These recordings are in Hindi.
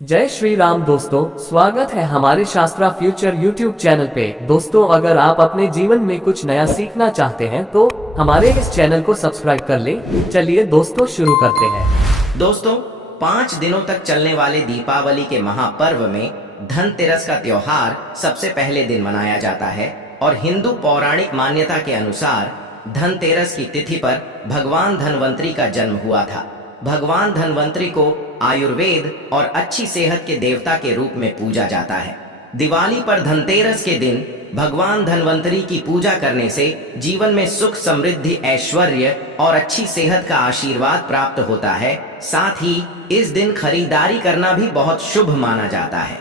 जय श्री राम दोस्तों, स्वागत है हमारे शास्त्रा फ्यूचर यूट्यूब चैनल पे। दोस्तों, अगर आप अपने जीवन में कुछ नया सीखना चाहते हैं तो हमारे इस चैनल को सब्सक्राइब कर लें। चलिए दोस्तों, शुरू करते हैं। दोस्तों, 5 दिनों तक चलने वाले दीपावली के महापर्व में धनतेरस का त्योहार सबसे पहले दिन मनाया जाता है और हिंदू पौराणिक मान्यता के अनुसार धनतेरस की तिथि पर भगवान धनवंतरी का जन्म हुआ था। भगवान धनवंतरी को आयुर्वेद और अच्छी सेहत के देवता के रूप में पूजा जाता है। दिवाली पर धनतेरस के दिन भगवान धनवंतरी की पूजा करने से जीवन में सुख, समृद्धि, ऐश्वर्य और अच्छी सेहत का आशीर्वाद प्राप्त होता है। साथ ही इस दिन खरीदारी करना भी बहुत शुभ माना जाता है।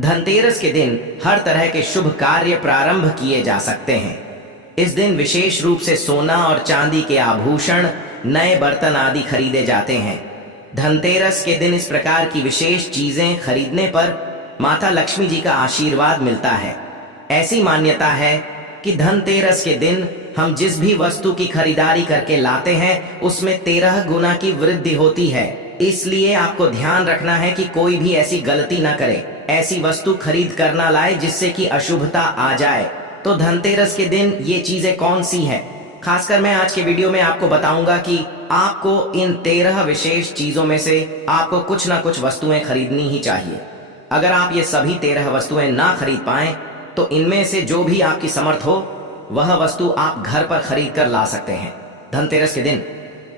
धनतेरस के दिन हर तरह के शुभ कार्य प्रारंभ किए जा सकते हैं। इस दिन विशेष रूप से सोना और चांदी के आभूषण, नए बर्तन आदि खरीदे जाते हैं। धनतेरस के दिन इस प्रकार की विशेष चीजें खरीदने पर माता लक्ष्मी जी का आशीर्वाद मिलता है। ऐसी मान्यता है कि धनतेरस के दिन हम जिस भी वस्तु की खरीदारी करके लाते हैं उसमें 13 गुना की वृद्धि होती है। इसलिए आपको ध्यान रखना है कि कोई भी ऐसी गलती ना करे, ऐसी वस्तु खरीद कर ना लाए जिससे कि अशुभता आ जाए। तो धनतेरस के दिन ये चीजें कौन सी है, खासकर मैं आज के वीडियो में आपको बताऊंगा कि आपको इन 13 विशेष चीजों में से आपको कुछ ना कुछ वस्तुएं खरीदनी ही चाहिए। अगर आप ये सभी 13 वस्तुएं ना खरीद पाएं तो इनमें से जो भी आपकी समर्थ हो वह वस्तु आप घर पर खरीद कर ला सकते हैं। धनतेरस के दिन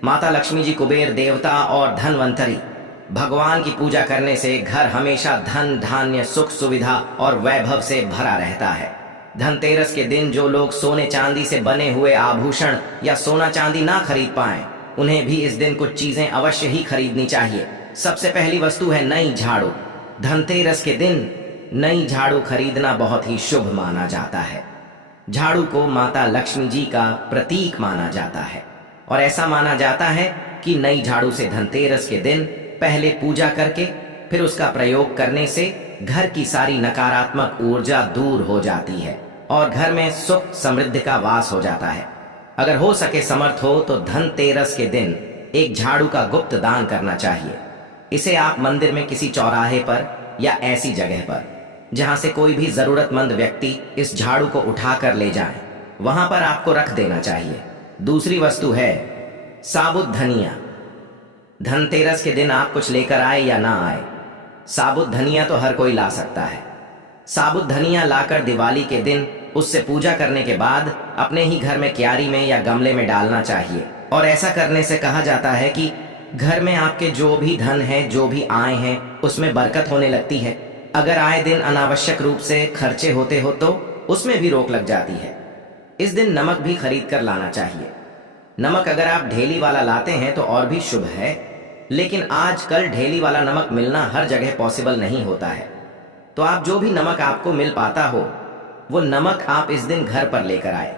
माता लक्ष्मी जी, कुबेर देवता और धनवंतरी भगवान की पूजा करने से घर हमेशा धन, धान्य, सुख, सुविधा और वैभव से भरा रहता है। धनतेरस के दिन जो लोग सोने चांदी से बने हुए आभूषण या सोना चांदी ना खरीद पाएं, उन्हें भी इस दिन कुछ चीजें अवश्य ही खरीदनी चाहिए। सबसे पहली वस्तु है नई झाड़ू। धनतेरस के दिन नई झाड़ू खरीदना बहुत ही शुभ माना जाता है। झाड़ू को माता लक्ष्मी जी का प्रतीक माना जाता है और ऐसा माना जाता है कि नई झाड़ू से धनतेरस के दिन पहले पूजा करके फिर उसका प्रयोग करने से घर की सारी नकारात्मक ऊर्जा दूर हो जाती है और घर में सुख, समृद्धि का वास हो जाता है। अगर हो सके, समर्थ हो तो धनतेरस के दिन एक झाड़ू का गुप्त दान करना चाहिए। इसे आप मंदिर में किसी चौराहे पर या ऐसी जगह पर जहां से कोई भी जरूरतमंद व्यक्ति इस झाड़ू को उठाकर ले जाए, वहां पर आपको रख देना चाहिए। दूसरी वस्तु है साबुत धनिया। धनतेरस के दिन आप कुछ लेकर आए या ना आए, साबुत धनिया तो हर कोई ला सकता है। साबुत धनिया लाकर दिवाली के दिन उससे पूजा करने के बाद अपने ही घर में क्यारी में या गमले में डालना चाहिए और ऐसा करने से कहा जाता है कि घर में आपके जो भी धन है, जो भी आए हैं, उसमें बरकत होने लगती है। अगर आए दिन अनावश्यक रूप से खर्चे होते हो तो उसमें भी रोक लग जाती है। इस दिन नमक भी खरीद कर लाना चाहिए। नमक अगर आप ढेली वाला लाते हैं तो और भी शुभ है, लेकिन आजकल ढेली वाला नमक मिलना हर जगह पॉसिबल नहीं होता है। तो आप जो भी नमक आपको मिल पाता हो वो नमक आप इस दिन घर पर लेकर आए।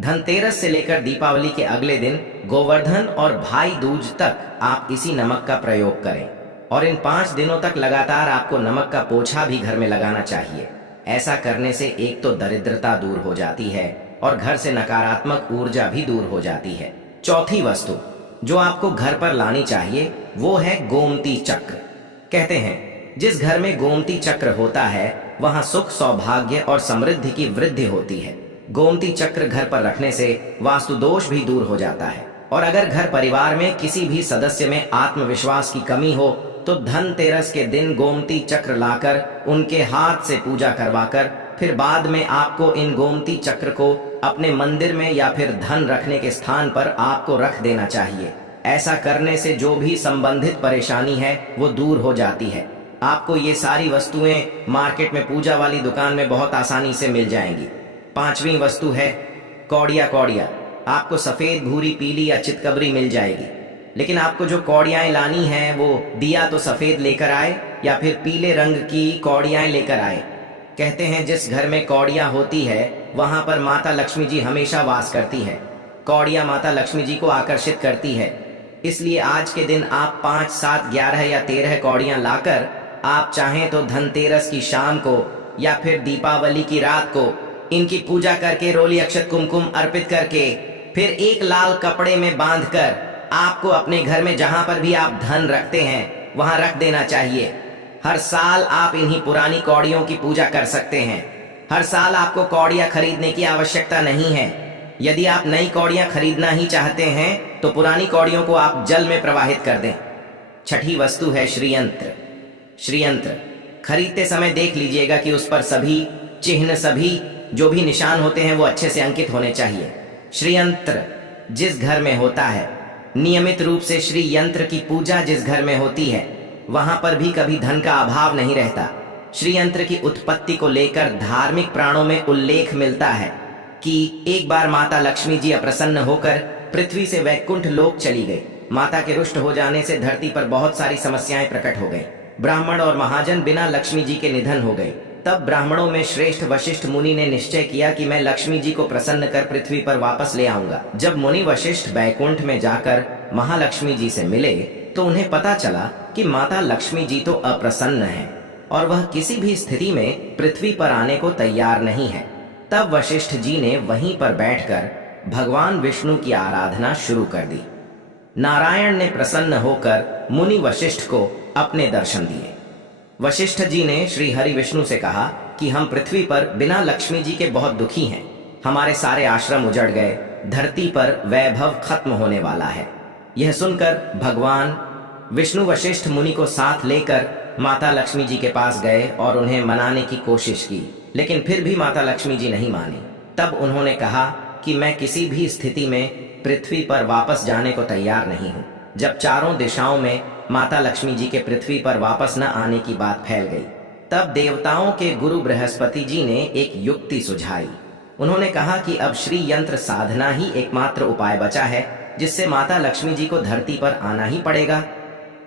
धनतेरस से लेकर दीपावली के अगले दिन गोवर्धन और भाई दूज तक आप इसी नमक का प्रयोग करें और इन 5 दिनों तक लगातार आपको नमक का पोछा भी घर में लगाना चाहिए। ऐसा करने से एक तो दरिद्रता दूर हो जाती है और घर से नकारात्मक ऊर्जा भी दूर हो जाती है। चौथी वस्तु जो आपको घर पर लानी चाहिए वो है गोमती चक्र। कहते हैं जिस घर में गोमती चक्र होता है वहां सुख, सौभाग्य और समृद्धि की वृद्धि होती है। गोमती चक्र घर पर रखने से वास्तु दोष भी दूर हो जाता है और अगर घर परिवार में किसी भी सदस्य में आत्मविश्वास की कमी हो तो धनतेरस के दिन गोमती चक्र लाकर उनके हाथ से पूजा करवाकर फिर बाद में आपको इन गोमती चक्र को अपने मंदिर में या फिर धन रखने के स्थान पर आपको रख देना चाहिए। ऐसा करने से जो भी संबंधित परेशानी है वो दूर हो जाती है। आपको ये सारी वस्तुएं मार्केट में पूजा वाली दुकान में बहुत आसानी से मिल जाएंगी। 5वीं वस्तु है कौड़िया। कौड़िया आपको सफेद, भूरी, पीली या चितकबरी मिल जाएगी, लेकिन आपको जो कौड़ियाएं लानी है वो दिया तो सफेद लेकर आए या फिर पीले रंग की कौड़ियाएं लेकर आए। कहते हैं जिस घर में कौड़िया होती है वहां पर माता लक्ष्मी जी हमेशा वास करती है। कौड़िया माता लक्ष्मी जी को आकर्षित करती है, इसलिए आज के दिन आप 5, 7, 11 या 13 कौड़ियां लाकर आप चाहें तो धनतेरस की शाम को या फिर दीपावली की रात को इनकी पूजा करके रोली, अक्षत, कुमकुम अर्पित करके फिर एक लाल कपड़े में बांधकर आपको अपने घर में जहां पर भी आप धन रखते हैं वहां रख देना चाहिए। हर साल आप इन्हीं पुरानी कौड़ियों की पूजा कर सकते हैं। हर साल आपको कौड़ियां खरीदने की आवश्यकता नहीं है। यदि आप नई कौड़ियां खरीदना ही चाहते हैं तो पुरानी कौड़ियों को आप जल में प्रवाहित कर दें। छठी वस्तु है श्रीयंत्र। श्रीयंत्र खरीदते समय देख लीजिएगा कि उस पर सभी चिन्ह, सभी जो भी निशान होते हैं वो अच्छे से अंकित होने चाहिए। श्रीयंत्र जिस घर में होता है, नियमित रूप से श्री यंत्र की पूजा जिस घर में होती है, वहां पर भी कभी धन का अभाव नहीं रहता। श्री यंत्र की उत्पत्ति को लेकर धार्मिक प्राणों में उल्लेख मिलता है कि एक बार माता लक्ष्मी जी अप्रसन्न होकर पृथ्वी से वैकुंठ लोक चली गई। माता के रुष्ट हो जाने से धरती पर बहुत सारी समस्याएं प्रकट हो गई। ब्राह्मण और महाजन बिना लक्ष्मी जी के निधन हो गए। तब ब्राह्मणों में श्रेष्ठ वशिष्ठ मुनि ने निश्चय किया कि मैं लक्ष्मी जी को प्रसन्न कर पृथ्वी पर वापस ले आऊंगा। जब मुनि वशिष्ठ वैकुंठ में जाकर महालक्ष्मी जी से मिले तो उन्हें पता चला कि माता लक्ष्मी जी तो अप्रसन्न है और वह किसी भी स्थिति में पृथ्वी पर आने को तैयार नहीं है। तब वशिष्ठ जी ने वहीं पर बैठकर भगवान विष्णु की आराधना शुरू कर दी। नारायण ने प्रसन्न होकर मुनि वशिष्ठ को अपने दर्शन दिए। वशिष्ठ जी ने श्री हरि विष्णु से कहा कि हम पृथ्वी पर बिना लक्ष्मी जी के बहुत दुखी हैं। हमारे सारे आश्रम उजड़ गए, धरती पर वैभव खत्म होने वाला है। यह सुनकर भगवान विष्णु वशिष्ठ मुनि को साथ लेकर माता लक्ष्मी जी के पास गए और उन्हें मनाने की कोशिश की, लेकिन फिर भी माता लक्ष्मी जी नहीं मानी। तब उन्होंने कहा कि मैं किसी भी स्थिति में पृथ्वी पर वापस जाने को तैयार नहीं हूँ। जब चारों दिशाओं में माता लक्ष्मी जी के पृथ्वी पर वापस न आने की बात फैल गई, तब देवताओं के गुरु बृहस्पति जी ने एक युक्ति सुझाई। उन्होंने कहा कि अब श्री यंत्र साधना ही एकमात्र उपाय बचा है जिससे माता लक्ष्मी जी को धरती पर आना ही पड़ेगा।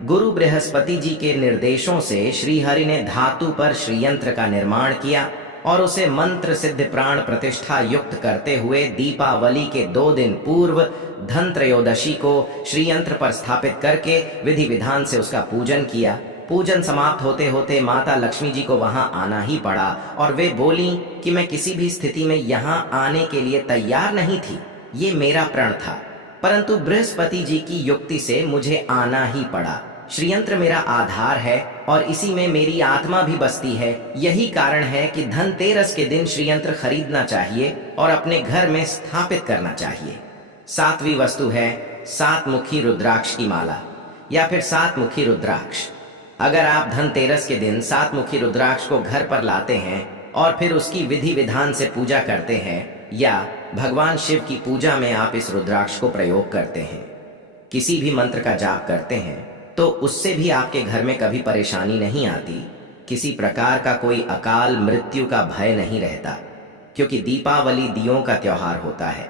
गुरु बृहस्पति जी के निर्देशों से श्री हरि ने धातु पर श्री यंत्र का निर्माण किया और उसे मंत्र सिद्ध प्राण प्रतिष्ठा युक्त करते हुए दीपावली के 2 दिन पूर्व धन त्रयोदशी को श्री यंत्र पर स्थापित करके विधि विधान से उसका पूजन किया। पूजन समाप्त होते होते माता लक्ष्मी जी को वहां आना ही पड़ा और वे बोली कि मैं किसी भी स्थिति में यहाँ आने के लिए तैयार नहीं थी, ये मेरा प्रण था, परंतु बृहस्पति जी की युक्ति से मुझे आना ही पड़ा। श्रीयंत्र मेरा आधार है और इसी में मेरी आत्मा भी बसती है। यही कारण है कि धनतेरस के दिन श्रीयंत्र खरीदना चाहिए और अपने घर में स्थापित करना चाहिए। 7वीं वस्तु है 7 मुखी रुद्राक्ष की माला या फिर 7 मुखी रुद्राक्ष। अगर आप धनतेरस के दिन 7 मुखी रुद्राक्ष को घर पर लाते हैं और फिर उसकी विधि विधान से पूजा करते हैं या भगवान शिव की पूजा में आप इस रुद्राक्ष को प्रयोग करते हैं, किसी भी मंत्र का जाप करते हैं, तो उससे भी आपके घर में कभी परेशानी नहीं आती। किसी प्रकार का कोई अकाल मृत्यु का भय नहीं रहता, क्योंकि दीपावली दियों का त्योहार होता है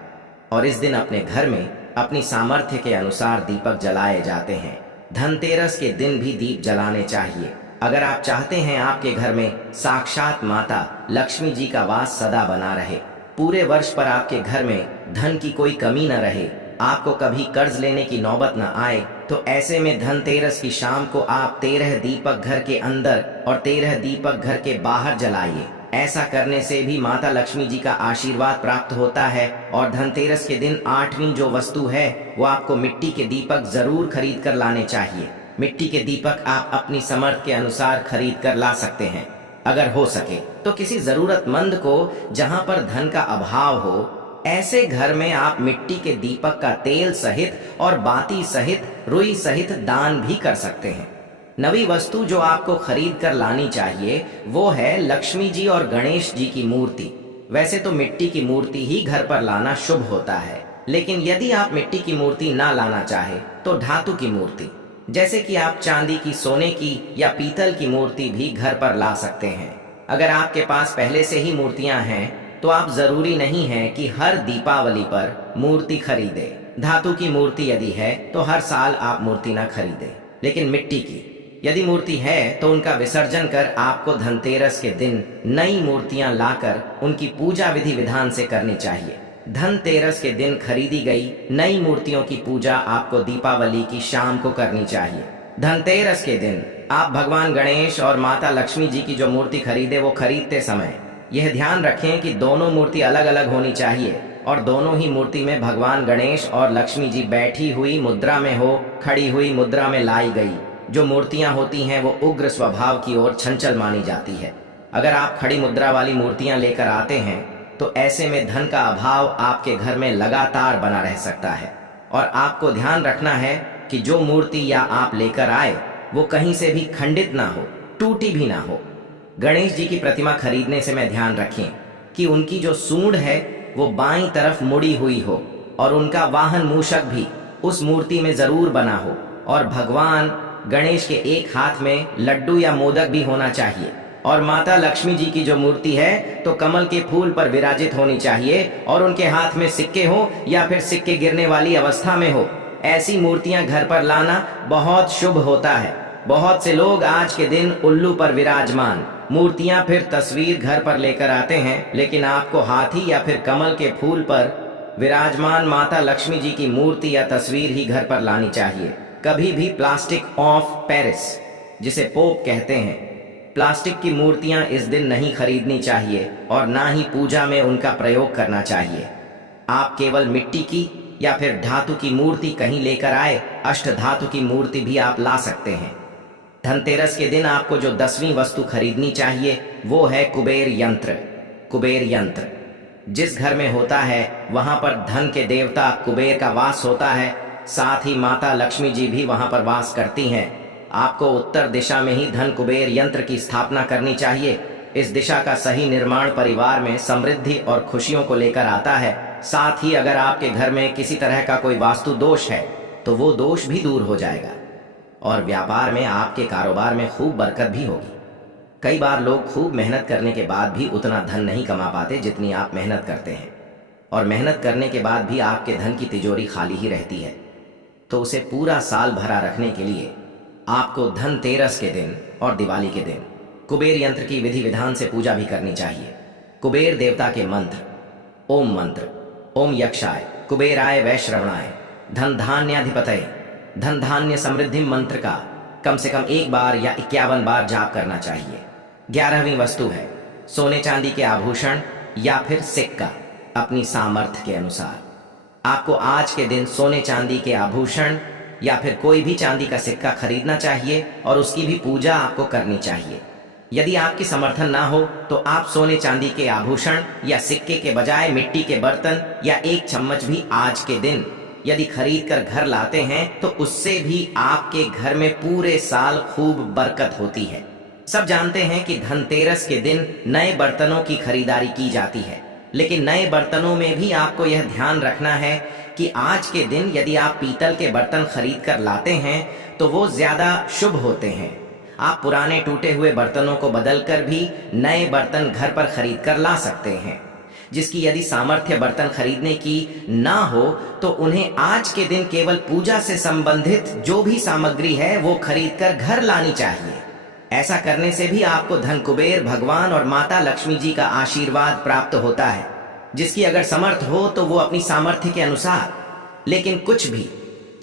और इस दिन अपने घर में अपनी सामर्थ्य के अनुसार दीपक जलाए जाते हैं। धनतेरस के दिन भी दीप जलाने चाहिए। अगर आप चाहते हैं आपके घर में साक्षात माता लक्ष्मी जी का वास सदा बना रहे, पूरे वर्ष पर आपके घर में धन की कोई कमी न रहे, आपको कभी कर्ज लेने की नौबत न आए, तो ऐसे में धनतेरस की शाम को आप 13 दीपक घर के अंदर और 13 दीपक घर के बाहर जलाइए। ऐसा करने से भी माता लक्ष्मी जी का आशीर्वाद प्राप्त होता है। और धनतेरस के दिन 8वीं जो वस्तु है वो आपको मिट्टी के दीपक जरूर खरीद कर लाने चाहिए। मिट्टी के दीपक आप अपनी समर्थ के अनुसार खरीद कर ला सकते हैं। अगर हो सके तो किसी जरूरतमंद को जहां पर धन का अभाव हो, ऐसे घर में आप मिट्टी के दीपक का तेल सहित और बाती सहित रुई सहित दान भी कर सकते हैं। 9वीं वस्तु जो आपको खरीद कर लानी चाहिए वो है लक्ष्मी जी और गणेश जी की मूर्ति। वैसे तो मिट्टी की मूर्ति ही घर पर लाना शुभ होता है, लेकिन यदि आप मिट्टी की मूर्ति ना लाना चाहे तो धातु की मूर्ति, जैसे कि आप चांदी की, सोने की या पीतल की मूर्ति भी घर पर ला सकते हैं। अगर आपके पास पहले से ही मूर्तियां हैं तो आप जरूरी नहीं है कि हर दीपावली पर मूर्ति खरीदे। धातु की मूर्ति यदि है तो हर साल आप मूर्ति ना खरीदे, लेकिन मिट्टी की यदि मूर्ति है तो उनका विसर्जन कर आपको धनतेरस के दिन नई मूर्तियां लाकर उनकी पूजा विधि विधान से करनी चाहिए। धनतेरस के दिन खरीदी गई नई मूर्तियों की पूजा आपको दीपावली की शाम को करनी चाहिए। धनतेरस के दिन आप भगवान गणेश और माता लक्ष्मी जी की जो मूर्ति खरीदे वो खरीदते समय यह ध्यान रखें कि दोनों मूर्ति अलग अलग होनी चाहिए और दोनों ही मूर्ति में भगवान गणेश और लक्ष्मी जी बैठी हुई मुद्रा में हो, खड़ी हुई मुद्रा में लाई गई जो मूर्तियां होती हैं वो उग्र स्वभाव की ओर चंचल मानी जाती है। अगर आप खड़ी मुद्रा वाली मूर्तियां लेकर आते हैं तो ऐसे में धन का अभाव आपके घर में लगातार बना रह सकता है। और आपको ध्यान रखना है कि जो मूर्ति या आप लेकर आए वो कहीं से भी खंडित ना हो, टूटी भी ना हो। गणेश जी की प्रतिमा खरीदने से मैं ध्यान रखें कि उनकी जो सूंड है वो बाईं तरफ मुड़ी हुई हो और उनका वाहन मूषक भी उस मूर्ति में जरूर बना हो, और भगवान गणेश के एक हाथ में लड्डू या मोदक भी होना चाहिए। और माता लक्ष्मी जी की जो मूर्ति है तो कमल के फूल पर विराजित होनी चाहिए और उनके हाथ में सिक्के हो या फिर सिक्के गिरने वाली अवस्था में हो। ऐसी मूर्तियां घर पर लाना बहुत शुभ होता है। बहुत से लोग आज के दिन उल्लू पर विराजमान मूर्तियां फिर तस्वीर घर पर लेकर आते हैं, लेकिन आपको हाथी या फिर कमल के फूल पर विराजमान माता लक्ष्मी जी की मूर्ति या तस्वीर ही घर पर लानी चाहिए। कभी भी प्लास्टिक ऑफ पेरिस, जिसे पोप कहते हैं, प्लास्टिक की मूर्तियां इस दिन नहीं खरीदनी चाहिए और ना ही पूजा में उनका प्रयोग करना चाहिए। आप केवल मिट्टी की या फिर धातु की मूर्ति कहीं लेकर आए, अष्ट धातु की मूर्ति भी आप ला सकते हैं। धनतेरस के दिन आपको जो 10वीं वस्तु खरीदनी चाहिए वो है कुबेर यंत्र। कुबेर यंत्र जिस घर में होता है वहां पर धन के देवता कुबेर का वास होता है, साथ ही माता लक्ष्मी जी भी वहां पर वास करती हैं। आपको उत्तर दिशा में ही धन कुबेर यंत्र की स्थापना करनी चाहिए। इस दिशा का सही निर्माण परिवार में समृद्धि और खुशियों को लेकर आता है। साथ ही अगर आपके घर में किसी तरह का कोई वास्तु दोष है तो वो दोष भी दूर हो जाएगा और व्यापार में आपके कारोबार में खूब बरकत भी होगी। कई बार लोग खूब मेहनत करने के बाद भी उतना धन नहीं कमा पाते जितनी आप मेहनत करते हैं, और मेहनत करने के बाद भी आपके धन की तिजोरी खाली ही रहती है। तो उसे पूरा साल भरा रखने के लिए आपको धनतेरस के दिन और दिवाली के दिन कुबेर यंत्र की विधि विधान से पूजा भी करनी चाहिए। कुबेर देवता के मंत्र ओम यक्षाय कुबेराय वैश्रवणाय धन धान्याधिपतये धन धान्य समृद्धि मंत्र का कम से कम 1 बार या 51 बार जाप करना चाहिए। 11वीं वस्तु है सोने चांदी के आभूषण या फिर सिक्का। अपनी सामर्थ्य के अनुसार आपको आज के दिन सोने चांदी के आभूषण या फिर कोई भी चांदी का सिक्का खरीदना चाहिए और उसकी भी पूजा आपको करनी चाहिए। यदि आपकी समर्थन ना हो तो आप सोने चांदी के आभूषण या सिक्के के बजाय मिट्टी के बर्तन या 1 चम्मच भी आज के दिन यदि खरीद कर घर लाते हैं तो उससे भी आपके घर में पूरे साल खूब बरकत होती है। सब जानते हैं कि धनतेरस के दिन नए बर्तनों की खरीदारी की जाती है, लेकिन नए बर्तनों में भी आपको यह ध्यान रखना है कि आज के दिन यदि आप पीतल के बर्तन खरीद कर लाते हैं तो वो ज्यादा शुभ होते हैं। आप पुराने टूटे हुए बर्तनों को बदलकर भी नए बर्तन घर पर खरीद कर ला सकते हैं। जिसकी यदि सामर्थ्य बर्तन खरीदने की ना हो तो उन्हें आज के दिन केवल पूजा से संबंधित जो भी सामग्री है वो खरीद कर घर लानी चाहिए। ऐसा करने से भी आपको धन कुबेर भगवान और माता लक्ष्मी जी का आशीर्वाद प्राप्त होता है। जिसकी अगर समर्थ हो तो वो अपनी सामर्थ्य के अनुसार लेकिन कुछ भी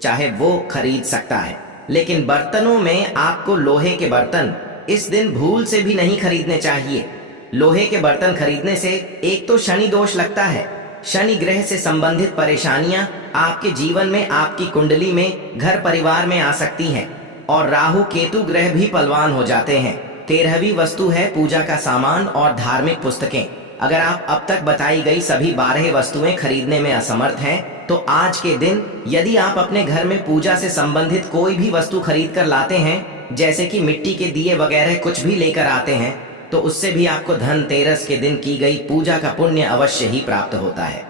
चाहे वो खरीद सकता है। लेकिन बर्तनों में आपको लोहे के बर्तन इस दिन भूल से भी नहीं खरीदने चाहिए। लोहे के बर्तन खरीदने से एक तो शनि दोष लगता है, शनि ग्रह से संबंधित परेशानियां आपके जीवन में आपकी कुंडली में घर परिवार में आ सकती हैं और राहु केतु ग्रह भी पलवान हो जाते हैं। 13वीं वस्तु है पूजा का सामान और धार्मिक पुस्तकें। अगर आप अब तक बताई गई सभी 12 वस्तुएं खरीदने में असमर्थ हैं तो आज के दिन यदि आप अपने घर में पूजा से संबंधित कोई भी वस्तु खरीद कर लाते हैं, जैसे कि मिट्टी के दिए वगैरह कुछ भी लेकर आते हैं, तो उससे भी आपको धनतेरस के दिन की गई पूजा का पुण्य अवश्य ही प्राप्त होता है।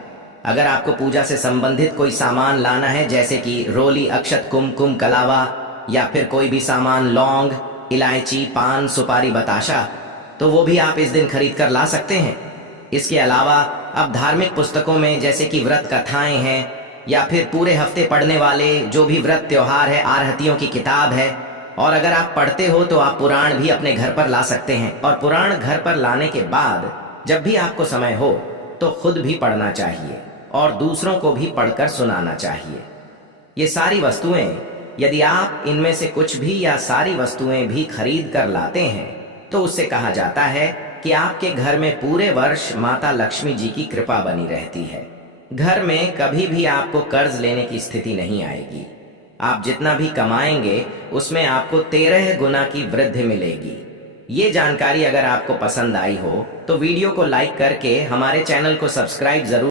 अगर आपको पूजा से संबंधित कोई सामान लाना है जैसे कि रोली, अक्षत, कुमकुम, कलावा या फिर कोई भी सामान लौंग, इलायची, पान, सुपारी, बताशा, तो वो भी आप इस दिन खरीद कर ला सकते हैं। इसके अलावा अब धार्मिक पुस्तकों में जैसे कि व्रत कथाएं हैं या फिर पूरे हफ्ते पढ़ने वाले जो भी व्रत त्योहार है, आरहतियों की किताब है, और अगर आप पढ़ते हो तो आप पुराण भी अपने घर पर ला सकते हैं। और पुराण घर पर लाने के बाद जब भी आपको समय हो तो खुद भी पढ़ना चाहिए और दूसरों को भी पढ़कर सुनाना चाहिए। ये सारी वस्तुएं यदि आप इनमें से कुछ भी या सारी वस्तुएं भी खरीद कर लाते हैं तो उससे कहा जाता है कि आपके घर में पूरे वर्ष माता लक्ष्मी जी की कृपा बनी रहती है। घर में कभी भी आपको कर्ज लेने की स्थिति नहीं आएगी। आप जितना भी कमाएंगे उसमें आपको 13 गुना की वृद्धि मिलेगी। ये जानकारी अगर आपको पसंद आई हो तो वीडियो को लाइक करके हमारे चैनल को सब्सक्राइब जरूर